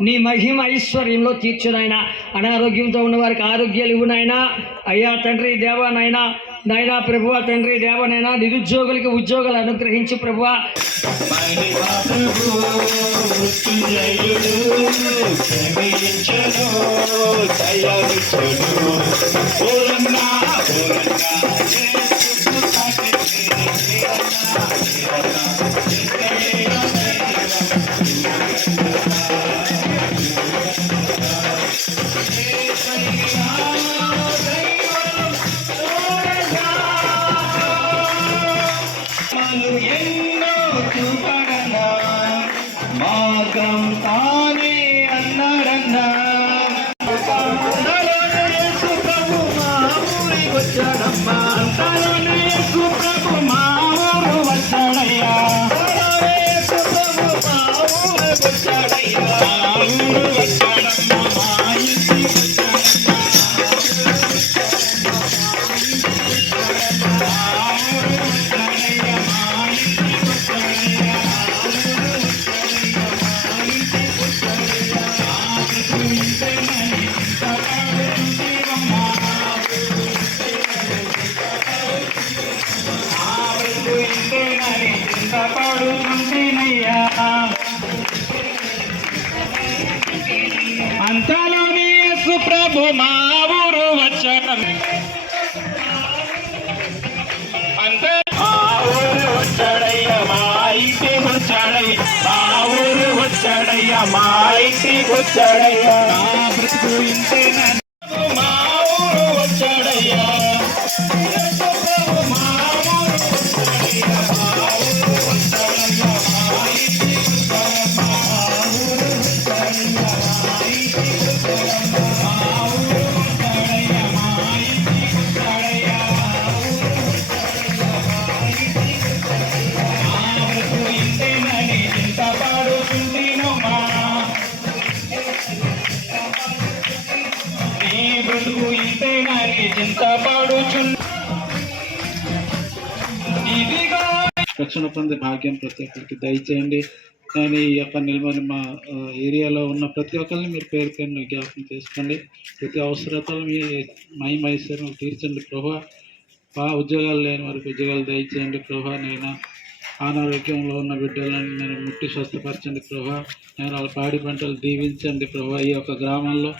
నీ మహిమ ఐశ్వర్యంలో తీర్చునైనా అనారోగ్యంతో ఉన్న వారికి ఆరోగ్యాలు ఇవ్వనైనా అయ్యా తండ్రి దేవనైనా నాయనా. ప్రభువ తండ్రి దేవనైనా నిరుద్యోగులకి ఉద్యోగాలు అనుగ్రహించి ప్రభువ వచ్చాడయ్యా. మా అంతలోనే ప్రభు మా ఊరు వచ్చాడు అంతే. మా ఊరు వచ్చాడయ్యా మా ఇంటి వచ్చాడయ్య. మా ఊరు వచ్చాడయ్యా మా ఇంటి వచ్చాడయ్యా. నా బ్రతుకు ఇంతేనని రక్షణ పొందే భాగ్యం ప్రతి ఒక్కరికి దయచేయండి. నేను ఈ యొక్క నిల్వని మా ఏరియాలో ఉన్న ప్రతి ఒక్కరిని మీరు పేరు పేరును జ్ఞాపకం చేసుకోండి. ప్రతి అవసరతలు మీ మై మైసూరు తీర్చండి ప్రభా. బా ఉద్యోగాలు లేని వారికి ఉద్యోగాలు దయచేయండి ప్రభా. నేను అనారోగ్యంలో ఉన్న బిడ్డలను నేను ముట్టి స్వస్థపరచండి ప్రభా. నేను వాళ్ళ పాడి పంటలు దీవించండి ప్రభా ఈ యొక్క గ్రామంలో.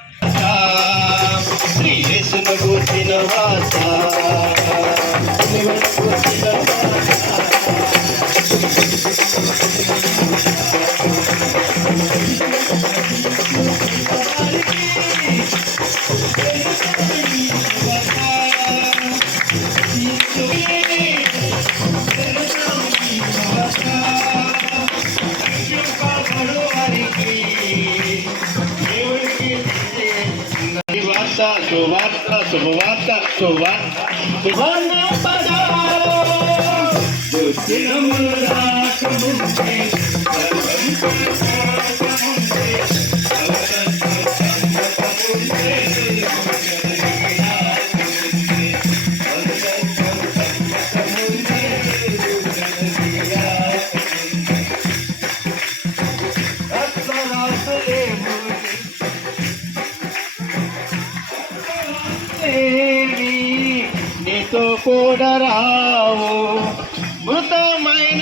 శ్రీ యేసును సువార్త సువార్త శుభవార్త సువార్త సువర్ణ పదాలు దుర్దినములు రాకముందే దేవి నీతో కూడా రావు మృతమైన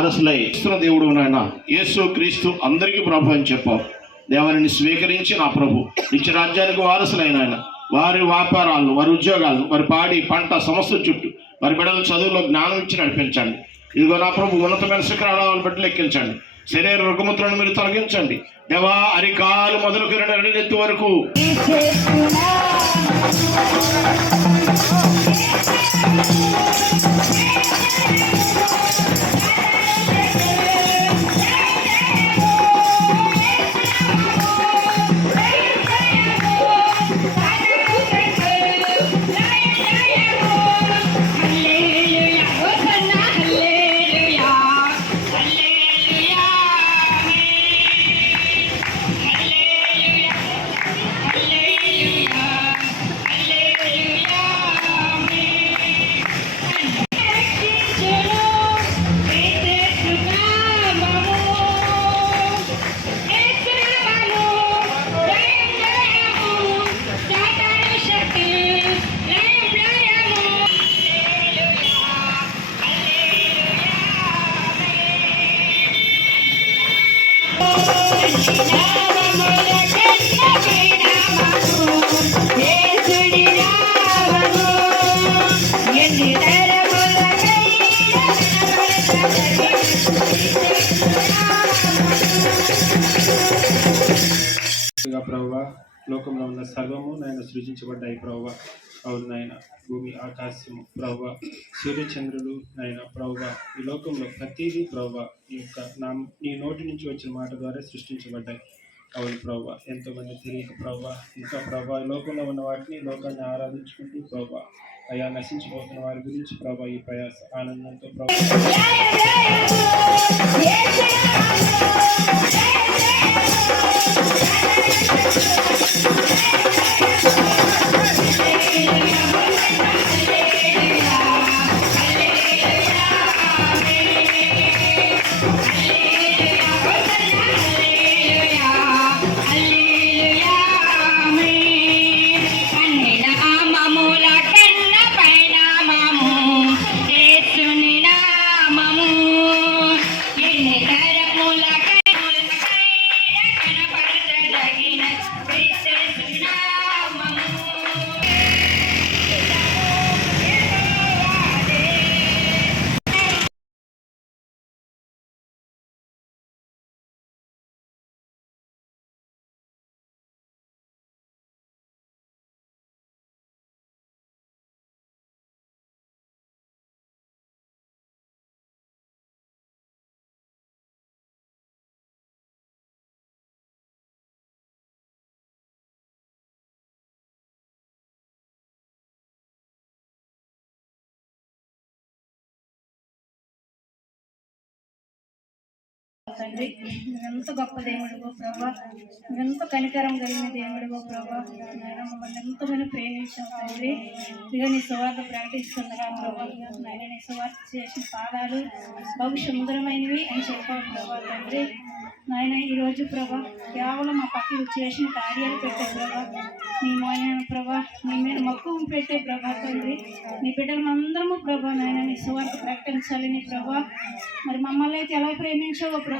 వారసులై క్రీస్తు దేవుడు నాయన యేసు క్రీస్తు అందరికీ ప్రభు అని చెప్పావు దేవారిని స్వీకరించి నా ప్రభు నిత్యరాజ్యానికి వారసులైన ఆయన వారి వ్యాపారాలను వారి ఉద్యోగాలను వారి పాడి పంట సమస్య చుట్టూ వారి బిడ్డల చదువులో జ్ఞానం ఇచ్చి నడిపించండి. ఇదిగో నా ప్రభు ఉన్నతమైన శిఖరాలను బట్టి లెక్కించండి. శరీర రుగ్మతులను మీరు తొలగించండి. దేవా అరికాలు మొదలుకు రెండు అడినెత్తు వరకు. You. లోకంలో ఉన్న సర్వము నాయన సృజించబడ్డాయి ప్రవ్వ అవును నాయన భూమి ఆకాశము ప్రవ్వ సూర్యచంద్రులు నాయన ప్రవ్వ ఈ లోకంలో ప్రతిదీ ప్రవ్వ ఈ యొక్క నా నీ నోటి నుంచి వచ్చిన మాట ద్వారా సృష్టించబడ్డాయి. అవును ప్రవ్వ ఎంతోమంది తెలియక ప్రవ్వ ఇంకా ప్రవ్వ ఈ లోకంలో ఉన్న వాటిని లోకాన్ని ఆరాధించుకుంటూ ప్రవ్వ అయా నశించిపోతున్న వారి గురించి ప్రభా ఈ ప్రయాస ఆనందంతో ప్రభా Hey, hey, hey, hey. తండ్రి ఎంత గొప్ప దేవుడుగో ప్రభా. ఎంత కనికరం కలిగిన దేవుడిగో ప్రభా. నాయన మమ్మల్ని ఎంతమంది ప్రేమించావు తండ్రి. ఇక నీ సువార్త ప్రకటిస్తుండగా ప్రభా. నాయన నీ సువార్త చేసిన పాదాలు బహు సుందరమైనవి అని చెప్పావు ప్రభా తండ్రి. నాయన ఈరోజు ప్రభా కేవలం మా పక్కన చేసిన కార్యాలు పెట్టే ప్రభా. నీ నాయన ప్రభా నీ మీద మక్కువ పెట్టే ప్రభా తండ్రి. నీ బిడ్డలందరము ప్రభా నాయన నీ సువార్త నీ ప్రభా. మరి మమ్మల్ని అయితే ఎలా ప్రేమించావో ప్రభా?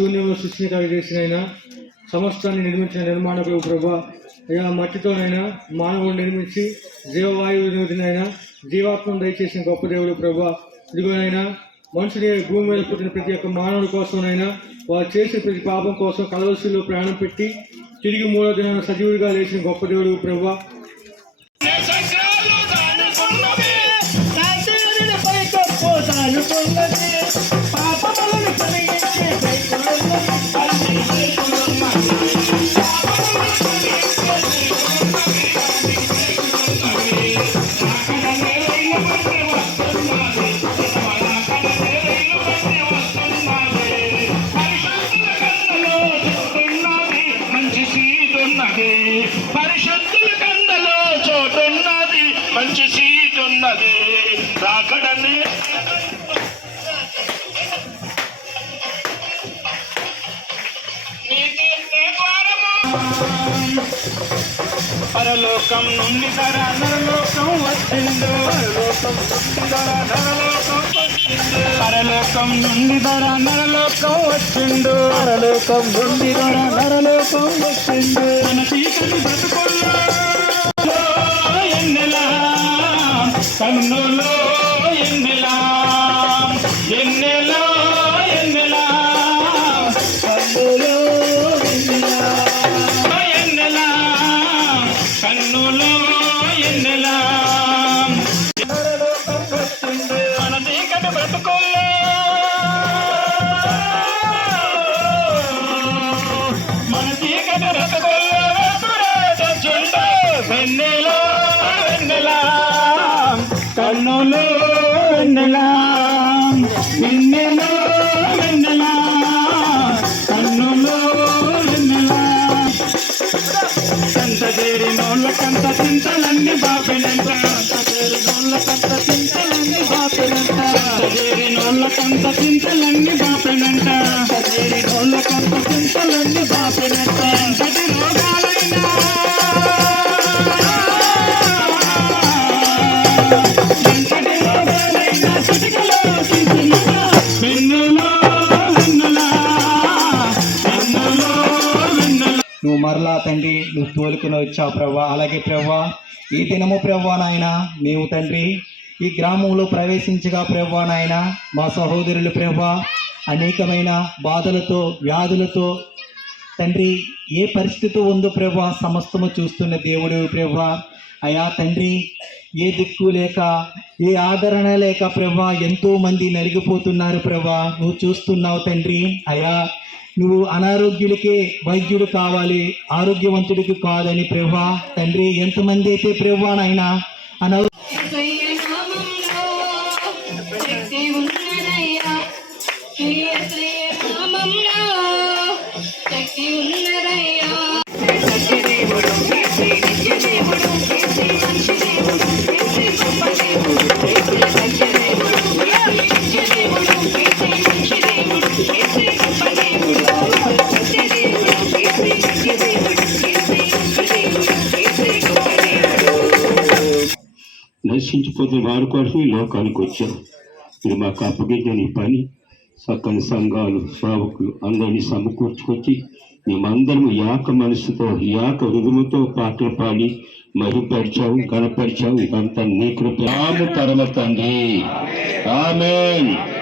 శూన్యంలో సృష్టిని కలిగేసిన సమస్తాన్ని నిర్మించిన నిర్మాణకు ప్రభా అయ్యా మట్టితోనైనా మానవుడు నిర్మించి జీవవాయువు అయినా జీవాత్మను దయచేసిన గొప్ప దేవుడు ప్రభా ఇదిగోనైనా మనుషుని భూమి మీద పుట్టిన ప్రతి ఒక్క మానవుడి కోసమైనా వారు చేసిన ప్రతి పాపం కోసం కలవసిలో ప్రాణం పెట్టి తిరిగి మూడో దినాన సజీవుడిగా లేచిన గొప్ప దేవుడు ప్రభా రాకడనే. పరలోకం నుండి ధర నరలోకం వచ్చిండు పరలోకం నుండి ధర నరలోకం వచ్చిండు పరలోకం నుండి ధర నరలోకం వచ్చిండు పరలోకం నుండి ధర నరలోకం వచ్చిండు మన చీకటి బ్రతుకుల్లో pa pa నువ్వు వచ్చావు ప్రవ్వా అలాగే ప్రభా ఈ దినము ప్రవ్వా నాయన మేము తండ్రి ఈ గ్రామంలో ప్రవేశించగా ప్రవ్వా నాయన మా సహోదరులు ప్రభా అనేకమైన బాధలతో వ్యాధులతో తండ్రి ఏ పరిస్థితి ఉందో ప్రభా సమస్తము చూస్తున్న దేవుడు ప్రభా అయా తండ్రి ఏ దిక్కు లేక ఏ ఆదరణ లేక ప్రభా ఎంతోమంది నలిగిపోతున్నారు ప్రభా నువ్వు చూస్తున్నావు తండ్రి అయా నువ్వు అనారోగ్యులకే వైద్యుడు కావాలి ఆరోగ్యవంతుడికి కాదని ప్రభా. తండ్రి ఎంతమంది అయితే ప్రభా నాయన అనారో నశించిపోతున్న వారి కోసం ఈ లోకానికి వచ్చాం ఇది మాకు అప్పగించిన ఈ పని చక్కని సంఘాలు సేవకులు అందరినీ సమకూర్చుకొచ్చి మేమందరం యాక మనసుతో యాక రుదుముతో పాటలు పాడి మహిపరిచావు గణపరిచావు ఇదంతా నీ కృప. పరమ తండ్రి ఆమెన్.